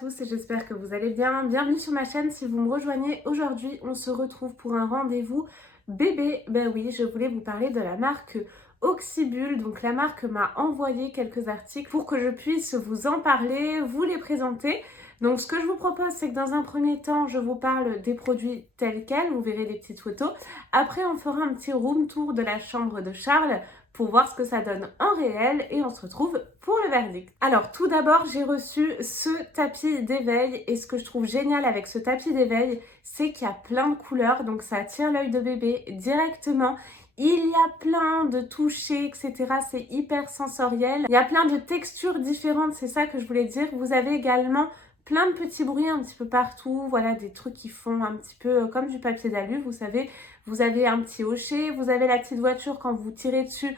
tous et j'espère que vous allez bien. Bienvenue sur ma chaîne si vous me rejoignez. Aujourd'hui, on se retrouve pour un rendez-vous bébé. Ben oui, je voulais vous parler de la marque Oxybul. Donc la marque m'a envoyé quelques articles pour que je puisse vous en parler, vous les présenter. Donc ce que je vous propose, c'est que dans un premier temps, je vous parle des produits tels quels. Vous verrez des petites photos. Après, on fera un petit room tour de la chambre de Charles pour voir ce que ça donne en réel et on se retrouve pour le verdict. Alors tout d'abord, j'ai reçu ce tapis d'éveil et ce que je trouve génial avec ce tapis d'éveil, c'est qu'il y a plein de couleurs, donc ça attire l'œil de bébé directement. Il y a plein de touchés, etc. C'est hyper sensoriel. Il y a plein de textures différentes, c'est ça que je voulais dire. Vous avez également plein de petits bruits un petit peu partout, voilà, des trucs qui font un petit peu comme du papier d'alu, vous savez. Vous avez un petit hochet, vous avez la petite voiture quand vous tirez dessus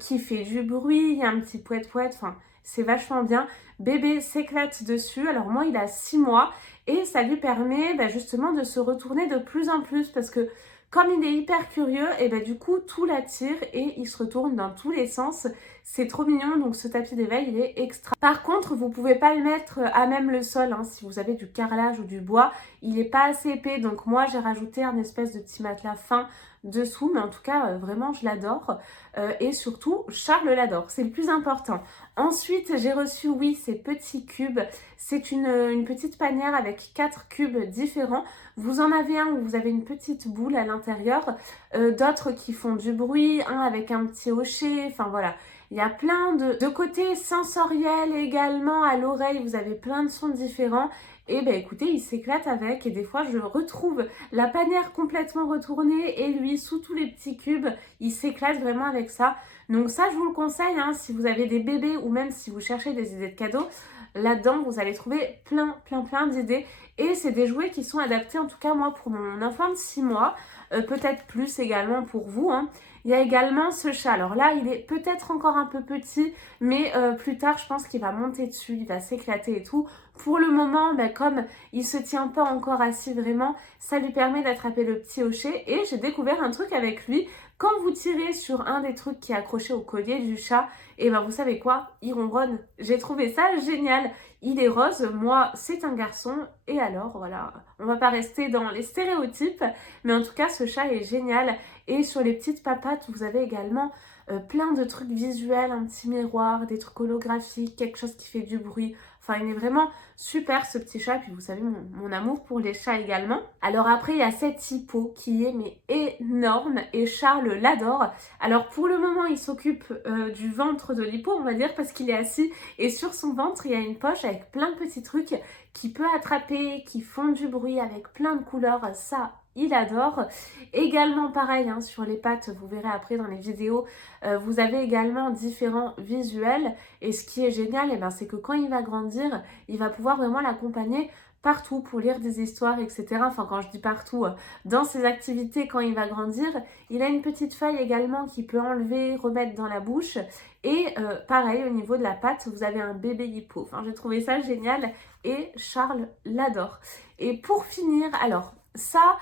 qui fait du bruit, il y a un petit poète-poète, enfin c'est vachement bien. Bébé s'éclate dessus, alors moi il a 6 mois et ça lui permet justement de se retourner de plus en plus parce que comme il est hyper curieux, et du coup tout l'attire et il se retourne dans tous les sens. C'est trop mignon, donc ce tapis d'éveil il est extra. Par contre, vous pouvez pas le mettre à même le sol, hein, si vous avez du carrelage ou du bois, il est pas assez épais. Donc moi j'ai rajouté un espèce de petit matelas fin dessous, mais en tout cas vraiment je l'adore. Et surtout Charles l'adore, c'est le plus important. Ensuite j'ai reçu, oui, ces petits cubes. C'est une petite panière avec 4 cubes différents. Vous en avez un où vous avez une petite boule à l'intérieur, d'autres qui font du bruit, un avec un petit hochet, enfin voilà. Il y a plein de côtés sensoriels également, à l'oreille, vous avez plein de sons différents. Et écoutez, il s'éclate avec et des fois je retrouve la panière complètement retournée et lui sous tous les petits cubes, il s'éclate vraiment avec ça. Donc ça je vous le conseille, hein, si vous avez des bébés ou même si vous cherchez des idées de cadeaux, là-dedans vous allez trouver plein d'idées. Et c'est des jouets qui sont adaptés, en tout cas moi pour mon enfant de 6 mois, peut-être plus également pour vous, hein. Il y a également ce chat. Alors là, il est peut-être encore un peu petit, mais plus tard, je pense qu'il va monter dessus, il va s'éclater et tout. Pour le moment, comme il se tient pas encore assis vraiment, ça lui permet d'attraper le petit hochet. Et j'ai découvert un truc avec lui. Quand vous tirez sur un des trucs qui est accroché au collier du chat, et vous savez quoi? Il ronronne. J'ai trouvé ça génial. Il est rose, moi c'est un garçon, et alors voilà, on va pas rester dans les stéréotypes, mais en tout cas ce chat est génial. Et sur les petites papates, vous avez également plein de trucs visuels, un petit miroir, des trucs holographiques, quelque chose qui fait du bruit. Enfin, il est vraiment super ce petit chat. Puis vous savez mon amour pour les chats également. Alors après, il y a cet hippo qui est mais énorme et Charles l'adore. Alors pour le moment, il s'occupe du ventre de l'hippo, on va dire, parce qu'il est assis. Et sur son ventre, il y a une poche avec plein de petits trucs qui peut attraper, qui font du bruit avec plein de couleurs. Ça, il adore. Également pareil, hein, sur les pattes, vous verrez après dans les vidéos, vous avez également différents visuels. Et ce qui est génial, c'est que quand il va grandir, il va pouvoir vraiment l'accompagner partout pour lire des histoires, etc. Enfin, quand je dis partout, dans ses activités, quand il va grandir, il a une petite feuille également qu'il peut enlever, remettre dans la bouche. Et pareil, au niveau de la patte, vous avez un bébé hippo. Enfin, j'ai trouvé ça génial et Charles l'adore. Et pour finir, alors ça...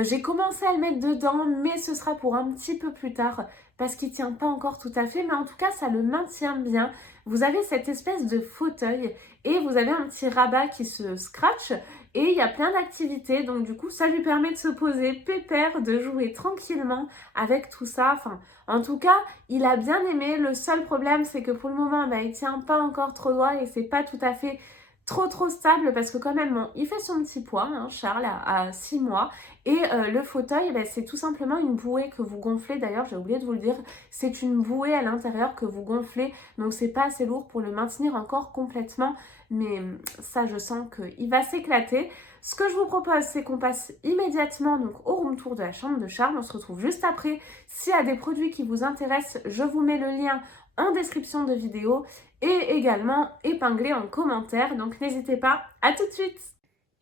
j'ai commencé à le mettre dedans, mais ce sera pour un petit peu plus tard parce qu'il ne tient pas encore tout à fait, mais en tout cas ça le maintient bien. Vous avez cette espèce de fauteuil et vous avez un petit rabat qui se scratch et il y a plein d'activités, donc du coup ça lui permet de se poser pépère, de jouer tranquillement avec tout ça. Enfin, en tout cas, il a bien aimé. Le seul problème, c'est que pour le moment, il ne tient pas encore trop droit et c'est pas tout à fait trop stable parce que quand même, bon, il fait son petit poids, hein, Charles, à 6 mois. Et le fauteuil, c'est tout simplement une bouée que vous gonflez. D'ailleurs, j'ai oublié de vous le dire, c'est une bouée à l'intérieur que vous gonflez. Donc, c'est pas assez lourd pour le maintenir encore complètement. Mais ça, je sens qu'il va s'éclater. Ce que je vous propose, c'est qu'on passe immédiatement donc, au room tour de la chambre de Charles. On se retrouve juste après. S'il y a des produits qui vous intéressent, je vous mets le lien en description de vidéo et également épinglé en commentaire. Donc, n'hésitez pas. À tout de suite!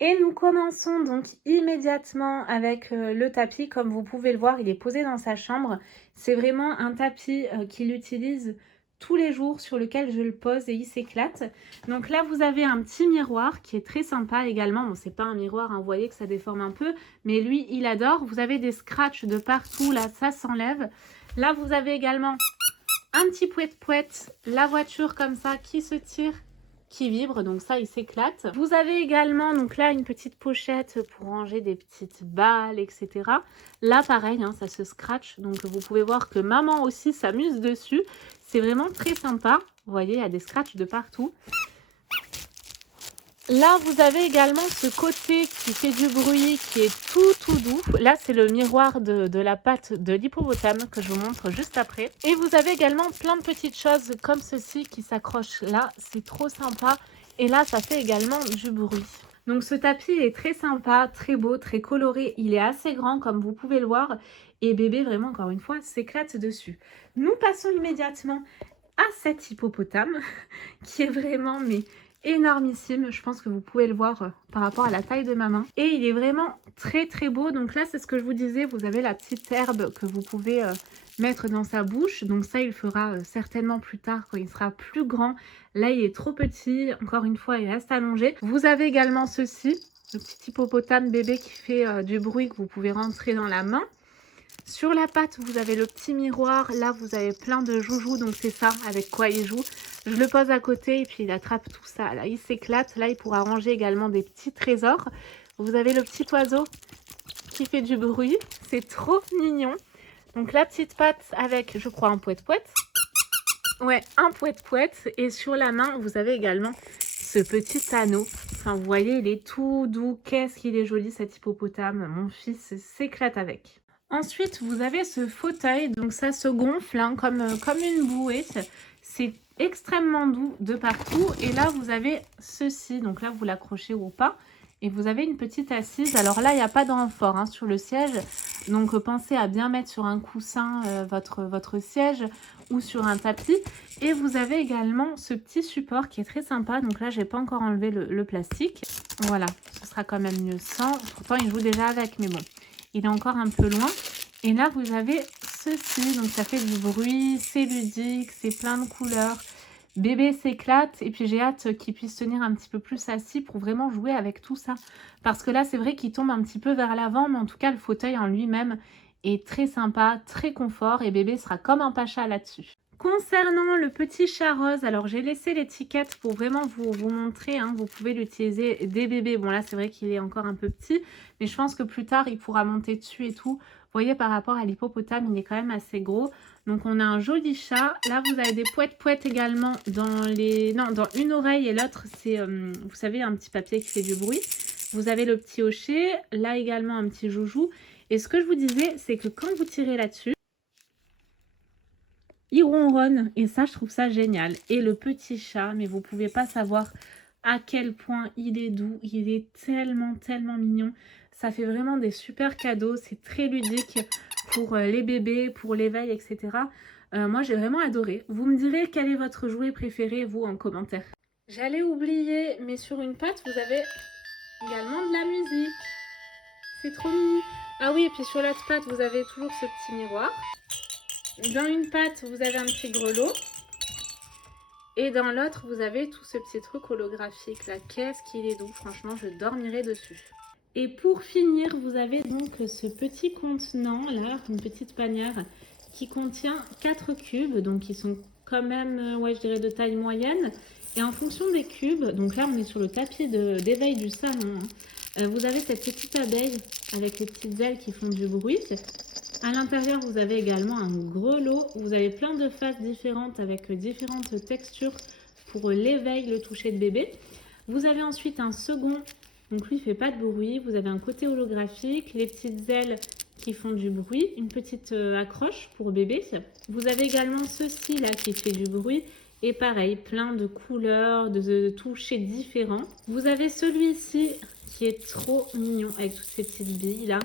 Et nous commençons donc immédiatement avec le tapis. Comme vous pouvez le voir, il est posé dans sa chambre. C'est vraiment un tapis qu'il utilise tous les jours, sur lequel je le pose et il s'éclate. Donc là, vous avez un petit miroir qui est très sympa également. Bon, c'est pas un miroir, hein, vous voyez que ça déforme un peu, mais lui, il adore. Vous avez des scratchs de partout, là, ça s'enlève. Là, vous avez également un petit poète-poète, la voiture comme ça qui se tire qui vibre, donc ça il s'éclate. Vous avez également donc là une petite pochette pour ranger des petites balles, etc. Là pareil, hein, ça se scratch, donc vous pouvez voir que maman aussi s'amuse dessus. C'est vraiment très sympa. Vous voyez, il y a des scratchs de partout. Là, vous avez également ce côté qui fait du bruit, qui est tout doux. Là, c'est le miroir de la patte de l'hippopotame que je vous montre juste après. Et vous avez également plein de petites choses comme ceci qui s'accrochent là. C'est trop sympa. Et là, ça fait également du bruit. Donc, ce tapis est très sympa, très beau, très coloré. Il est assez grand comme vous pouvez le voir. Et bébé, vraiment, encore une fois, s'éclate dessus. Nous passons immédiatement à cet hippopotame qui est vraiment énormissime. Je pense que vous pouvez le voir par rapport à la taille de ma main. Et il est vraiment très beau. Donc là, c'est ce que je vous disais. Vous avez la petite herbe que vous pouvez mettre dans sa bouche. Donc ça, il fera certainement plus tard quand il sera plus grand. Là, il est trop petit. Encore une fois, il reste allongé. Vous avez également ceci, le petit hippopotame bébé qui fait du bruit que vous pouvez rentrer dans la main. Sur la patte, vous avez le petit miroir. Là, vous avez plein de joujoux. Donc c'est ça avec quoi il joue. Je le pose à côté et puis il attrape tout ça. Là, il s'éclate. Là, il pourra ranger également des petits trésors. Vous avez le petit oiseau qui fait du bruit. C'est trop mignon. Donc, la petite patte avec, je crois, un pouet-pouet. Ouais, un pouet-pouet. Et sur la main, vous avez également ce petit anneau. Enfin, vous voyez, il est tout doux. Qu'est-ce qu'il est joli, cet hippopotame. Mon fils s'éclate avec. Ensuite, vous avez ce fauteuil. Donc, ça se gonfle hein, comme une bouée. C'est extrêmement doux de partout. Et là, vous avez ceci. Donc là, vous l'accrochez ou pas. Et vous avez une petite assise. Alors là, il n'y a pas de renfort hein, sur le siège. Donc, pensez à bien mettre sur un coussin votre siège ou sur un tapis. Et vous avez également ce petit support qui est très sympa. Donc là, je n'ai pas encore enlevé le plastique. Voilà, ce sera quand même mieux sans. Pourtant, il joue déjà avec, mais bon, il est encore un peu loin. Et là, vous avez ceci. Donc, ça fait du bruit, c'est ludique, c'est plein de couleurs. Bébé s'éclate et puis j'ai hâte qu'il puisse tenir un petit peu plus assis pour vraiment jouer avec tout ça. Parce que là, c'est vrai qu'il tombe un petit peu vers l'avant, mais en tout cas, le fauteuil en lui-même est très sympa, très confort et bébé sera comme un pacha là-dessus. Concernant le petit chat rose, alors j'ai laissé l'étiquette pour vraiment vous montrer, hein, vous pouvez l'utiliser des bébés. Bon là, c'est vrai qu'il est encore un peu petit, mais je pense que plus tard, il pourra monter dessus et tout. Vous voyez, par rapport à l'hippopotame, il est quand même assez gros. Donc, on a un joli chat. Là, vous avez des pouet-pouet également dans une oreille et l'autre, c'est, vous savez, un petit papier qui fait du bruit. Vous avez le petit hocher. Là, également, un petit joujou. Et ce que je vous disais, c'est que quand vous tirez là-dessus, il ronronne. Et ça, je trouve ça génial. Et le petit chat, mais vous ne pouvez pas savoir à quel point il est doux. Il est tellement mignon. Ça fait vraiment des super cadeaux. C'est très ludique pour les bébés, pour l'éveil, etc. Moi, j'ai vraiment adoré. Vous me direz quel est votre jouet préféré, vous, en commentaire. J'allais oublier, mais sur une patte, vous avez également de la musique. C'est trop mignon. Ah oui, et puis sur l'autre patte, vous avez toujours ce petit miroir. Dans une patte, vous avez un petit grelot. Et dans l'autre, vous avez tout ce petit truc holographique là. Qu'est-ce qu'il est doux, franchement, je dormirai dessus. Et pour finir, vous avez donc ce petit contenant là, une petite panière qui contient 4 cubes. Donc ils sont quand même, ouais, je dirais de taille moyenne. Et en fonction des cubes, donc là on est sur le tapis d'éveil du salon. Vous avez cette petite abeille avec les petites ailes qui font du bruit. À l'intérieur, vous avez également un grelot. Vous avez plein de faces différentes avec différentes textures pour l'éveil, le toucher de bébé. Vous avez ensuite un second. Donc lui, il ne fait pas de bruit. Vous avez un côté holographique, les petites ailes qui font du bruit, une petite accroche pour bébé. Vous avez également ceci là qui fait du bruit. Et pareil, plein de couleurs, de touchés différents. Vous avez celui-ci qui est trop mignon avec toutes ces petites billes là.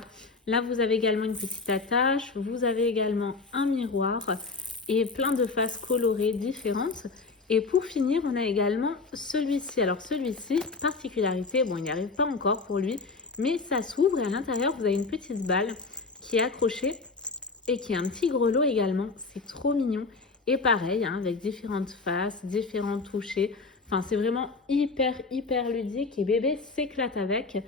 Là, vous avez également une petite attache. Vous avez également un miroir et plein de faces colorées différentes. Et pour finir, on a également celui-ci. Alors celui-ci, particularité, bon, il n'y arrive pas encore pour lui, mais ça s'ouvre et à l'intérieur, vous avez une petite balle qui est accrochée et qui a un petit grelot également. C'est trop mignon. Et pareil, hein, avec différentes faces, différents touchés. Enfin, c'est vraiment hyper ludique et bébé s'éclate avec.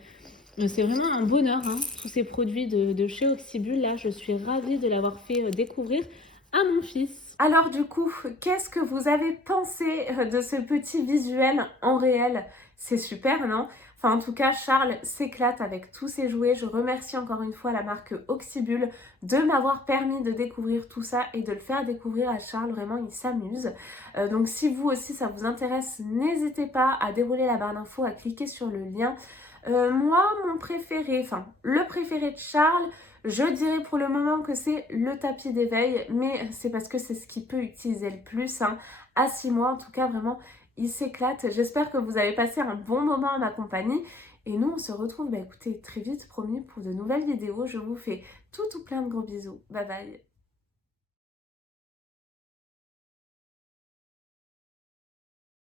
C'est vraiment un bonheur, hein, tous ces produits de chez Oxybul. Là, je suis ravie de l'avoir fait découvrir à mon fils. Alors du coup, qu'est-ce que vous avez pensé de ce petit visuel en réel? C'est super, non? Enfin, en tout cas, Charles s'éclate avec tous ses jouets. Je remercie encore une fois la marque Oxybul de m'avoir permis de découvrir tout ça et de le faire découvrir à Charles. Vraiment, il s'amuse. Donc si vous aussi, ça vous intéresse, n'hésitez pas à dérouler la barre d'infos, à cliquer sur le lien. Moi, mon préféré, enfin, le préféré de Charles, je dirais pour le moment que c'est le tapis d'éveil, mais c'est parce que c'est ce qu'il peut utiliser le plus, hein. À 6 mois, en tout cas, vraiment, il s'éclate. J'espère que vous avez passé un bon moment en ma compagnie. Et nous, on se retrouve, écoutez, très vite, promis, pour de nouvelles vidéos. Je vous fais tout plein de gros bisous. Bye bye.